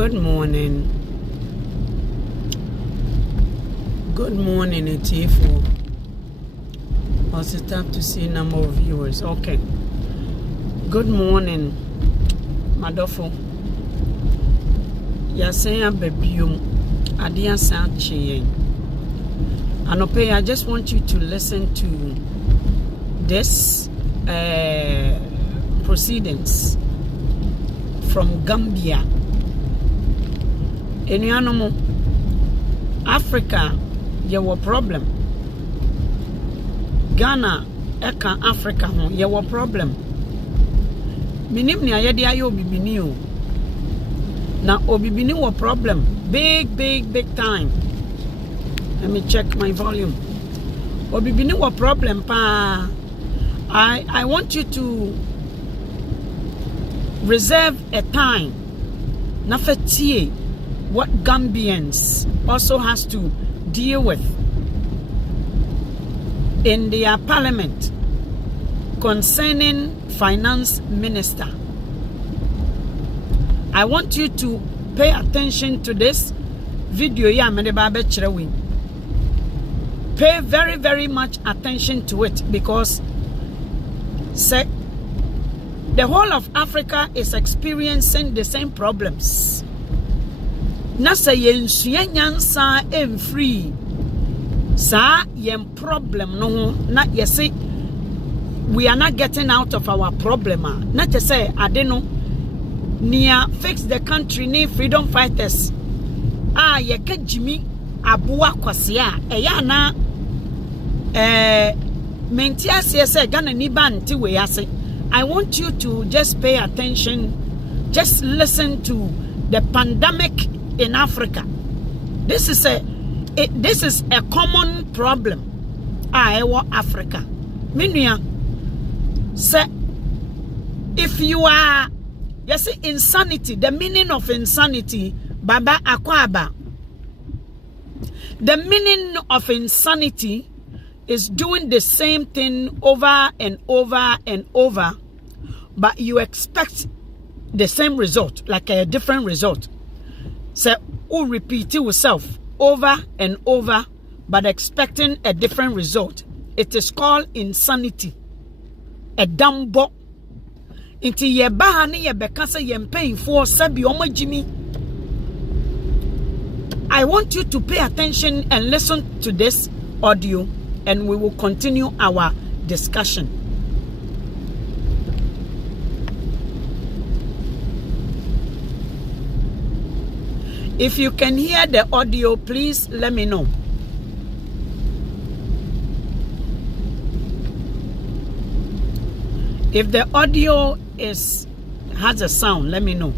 Good morning. Good morning, Etifu. Also tap to see number of viewers. Okay. Good morning, Madofo. Yasaya Bebium Adia Sanchi. Anope, I just want you to listen to this proceedings from Gambia. In Yanomo, Africa, you have a problem. Ghana, Eka Africa, you have a problem. Minim ni ayedi ayo obibini o. Na obibini wa problem. Big time. Let me check my volume. Obibini wa problem pa. I want you to reserve a time. Na fetie what Gambians also has to deal with in their parliament concerning finance minister. I want you to pay attention to this video. Pay very much attention to it, because the whole of Africa is experiencing the same problems. Na say yensua nyansa free sa yen problem no na yesi we are not getting out of our problem. Not to say ade no near fix the country ni freedom fighters yeka jimi aboa kwasea eya na mentia say Ghana ni banti we ase. I want you to just pay attention, just listen to the pandemic in Africa. This is a common problem. Africa. Minya, say, if you are, you see, insanity, the meaning of insanity, Baba Akwaba. The meaning of insanity is doing the same thing over and over and over, but you expect the same result, like a different result. So, you repeat yourself over and over, but expecting a different result. It is called insanity. A dumbo. Inti ye bahani ye bekasa ye mpaying for sabi oma jimi. I want you to pay attention and listen to this audio, and we will continue our discussion. If you can hear the audio, please let me know. If the audio has a sound, let me know.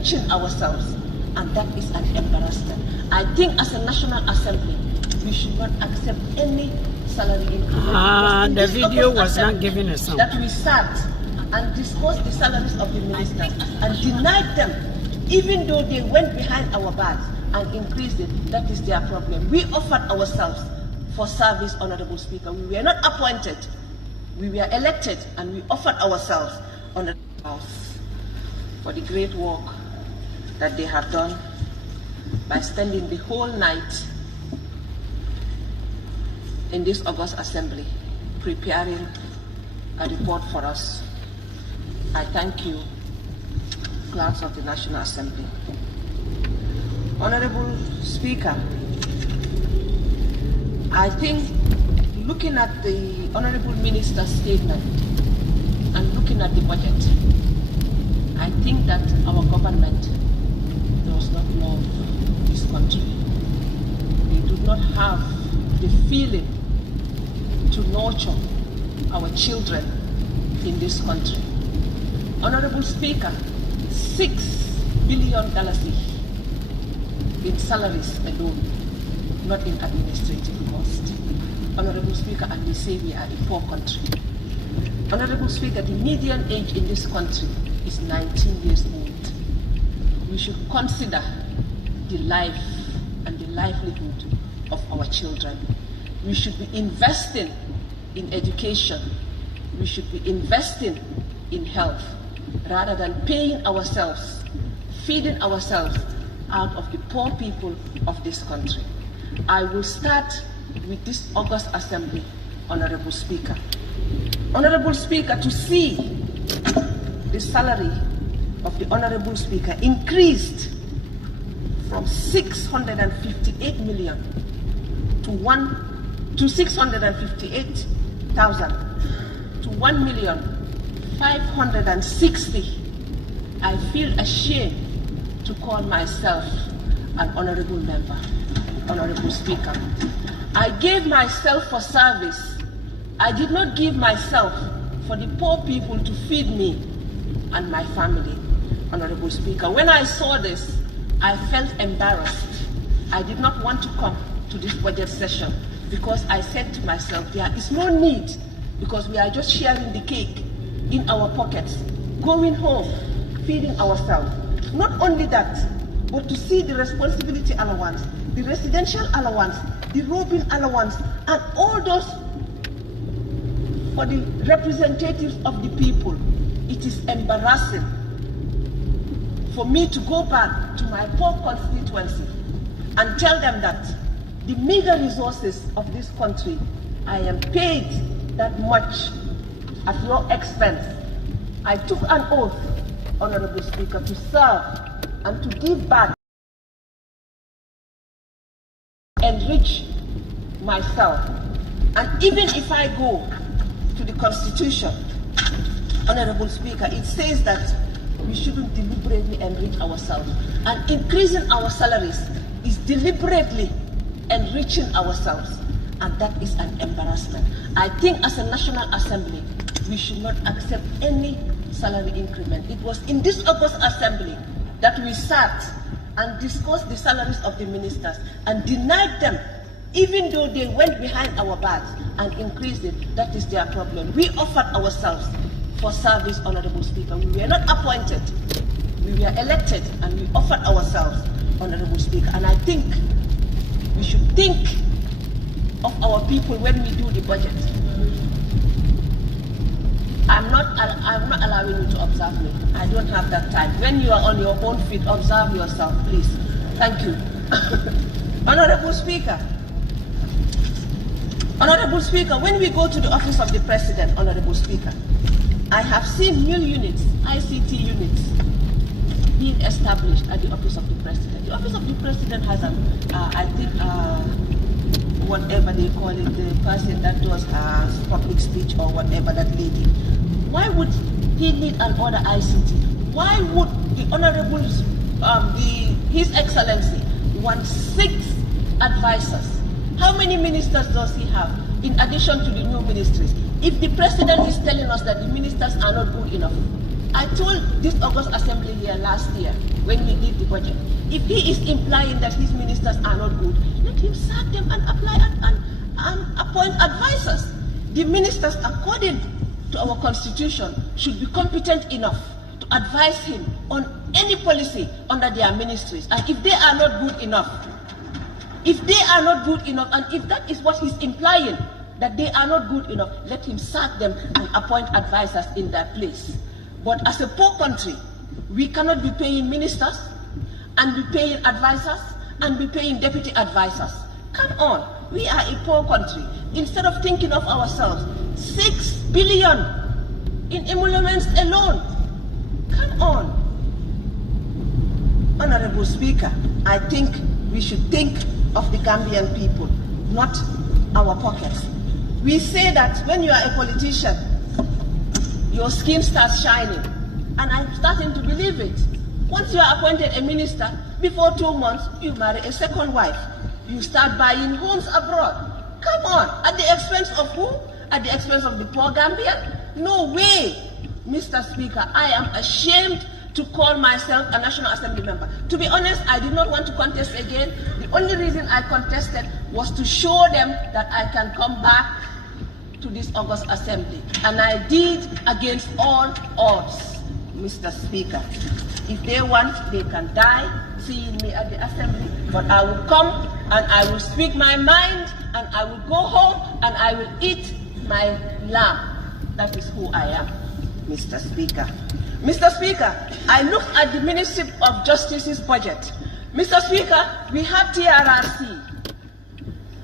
enriching ourselves, and that is an embarrassment. I think as a National Assembly, we should not accept any salary increment. The video was not given a sound. That we sat and discussed the salaries of the ministers and denied them, even though they went behind our backs and increased it. That is their problem. We offered ourselves for service, Honorable Speaker. We were not appointed. We were elected, and we offered ourselves on the House for the great work that they have done by spending the whole night in this August Assembly preparing a report for us. I thank you, clerks of the National Assembly. Honorable Speaker, I think looking at the Honorable Minister's statement and looking at the budget, I think that our government does not love this country. They do not have the feeling to nurture our children in this country. Honorable Speaker, $6 billion in salaries alone, not in administrative cost. Honorable Speaker, and we say we are a poor country. Honorable Speaker, the median age in this country is 19 years old. We should consider the life and the livelihood of our children. We should be investing in education. We should be investing in health rather than paying ourselves, feeding ourselves out of the poor people of this country. I will start with this August Assembly, Honorable Speaker. Honorable Speaker, to see the salary of the Honorable Speaker increased from 658 million to 658,000 to 1,560,000. I feel ashamed to call myself an honorable member. Honorable Speaker, I gave myself for service. I did not give myself for the poor people to feed me and my family. Honorable Speaker, when I saw this, I felt embarrassed. I did not want to come to this budget session because I said to myself, there is no need, because we are just sharing the cake in our pockets, going home, feeding ourselves. Not only that, but to see the responsibility allowance, the residential allowance, the robing allowance, and all those for the representatives of the people. It is embarrassing for me to go back to my poor constituency and tell them that the meager resources of this country, I am paid that much at your expense. I took an oath, Honorable Speaker, to serve and to give back, enrich myself. And even if I go to the Constitution, Honorable Speaker, it says that we shouldn't deliberately enrich ourselves. And increasing our salaries is deliberately enriching ourselves. And that is an embarrassment. I think as a National Assembly, we should not accept any salary increment. It was in this August Assembly that we sat and discussed the salaries of the ministers and denied them, even though they went behind our backs and increased it. That is their problem. We offered ourselves for service, Honorable Speaker. We were not appointed. We were elected, and we offered ourselves, Honorable Speaker. And I think we should think of our people when we do the budget. I'm not allowing you to observe me. I don't have that time. When you are on your own feet, observe yourself, please. Thank you. Honorable Speaker. Honorable Speaker, when we go to the office of the President, Honorable Speaker, I have seen new units, ICT units, being established at the office of the President. The office of the President has whatever they call it, the person that does public speech or whatever, that lady. Why would he need another ICT? Why would the Honorable, His Excellency want 6 advisors? How many ministers does he have in addition to the new ministries? If the President is telling us that the ministers are not good enough, I told this August Assembly here last year when we did the budget, if he is implying that his ministers are not good, let him sack them and apply and appoint advisors. The ministers, according to our constitution, should be competent enough to advise him on any policy under their ministries. And if they are not good enough, and if that is what he's implying, that they are not good enough, let him sack them and appoint advisors in that place. But as a poor country, we cannot be paying ministers and be paying advisors and be paying deputy advisors. Come on, we are a poor country. Instead of thinking of ourselves, 6 billion in emoluments alone. Come on. Honorable Speaker, I think we should think of the Gambian people, not our pockets. We say that when you are a politician, your skin starts shining, and I'm starting to believe it. Once you are appointed a minister, before 2 months, you marry a second wife. You start buying homes abroad. Come on, at the expense of who? At the expense of the poor Gambian? No way, Mr. Speaker. I am ashamed to call myself a National Assembly member. To be honest, I did not want to contest again. The only reason I contested was to show them that I can come back to this August Assembly. And I did against all odds, Mr. Speaker. If they want, they can die seeing me at the Assembly, but I will come and I will speak my mind and I will go home and I will eat my lamb. That is who I am, Mr. Speaker. Mr. Speaker, I looked at the Ministry of Justice's budget. Mr. Speaker, we have TRRC.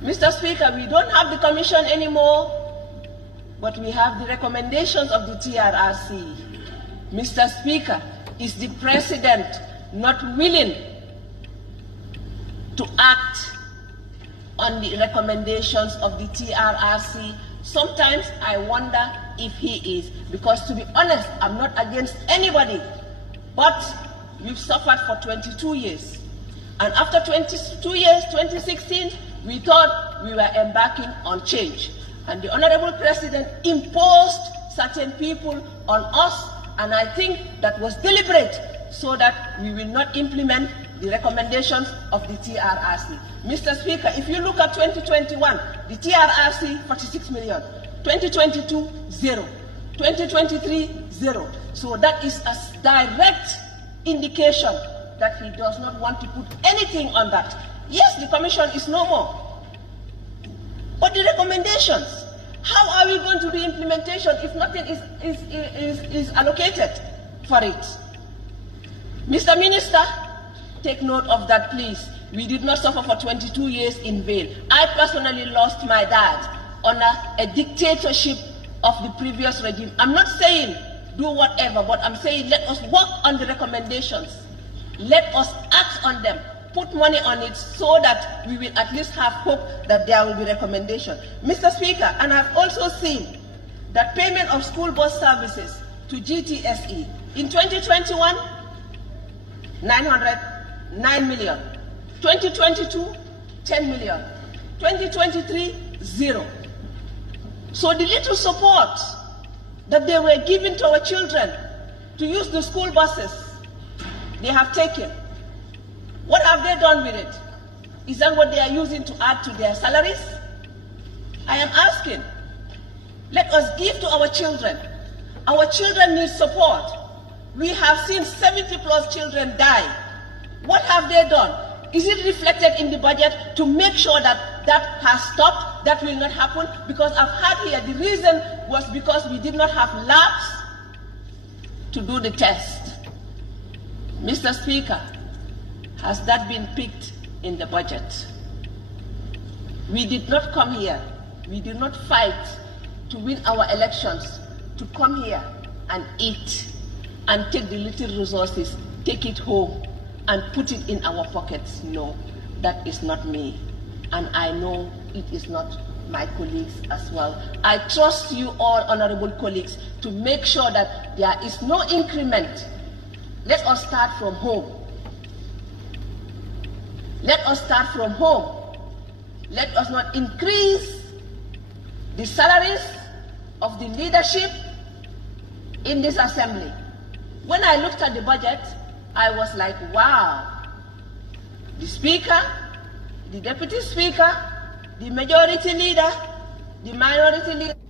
Mr. Speaker, we don't have the commission anymore, but we have the recommendations of the TRRC. Mr. Speaker, is the President not willing to act on the recommendations of the TRRC? Sometimes I wonder if he is, because to be honest, I'm not against anybody, but we've suffered for 22 years. And after 22 years, 2016, we thought we were embarking on change. And the Honorable President imposed certain people on us, and I think that was deliberate so that we will not implement the recommendations of the TRRC. Mr. Speaker, if you look at 2021, the TRRC, 46 million. 2022, 0. 2023, 0. So that is a direct indication that he does not want to put anything on that. Yes, the commission is no more. But the recommendations, how are we going to do implementation if nothing is allocated for it? Mr. Minister, take note of that, please. We did not suffer for 22 years in vain. I personally lost my dad under a dictatorship of the previous regime. I'm not saying do whatever, but I'm saying let us work on the recommendations. Let us act on them. Put money on it so that we will at least have hope that there will be recommendation. Mr. Speaker, and I've also seen that payment of school bus services to GTSE in 2021, 909 million. 2022, 10 million. 2023, 0. So the little support that they were giving to our children to use the school buses, they have taken. What have they done with it? Is that what they are using to add to their salaries? I am asking. Let us give to our children. Our children need support. We have seen 70+ children die. What have they done? Is it reflected in the budget to make sure that that has stopped, that will not happen? Because I've heard here the reason was because we did not have labs to do the test. Mr. Speaker, has that been picked in the budget? We did not come here, we did not fight to win our elections, to come here and eat and take the little resources, take it home and put it in our pockets. No, that is not me. And I know it is not my colleagues as well. I trust you all, honorable colleagues, to make sure that there is no increment. Let us start from home. Let us start from home. Let us not increase the salaries of the leadership in this assembly. When I looked at the budget, I was like, wow. The Speaker, the Deputy Speaker, the Majority Leader, the Minority Leader,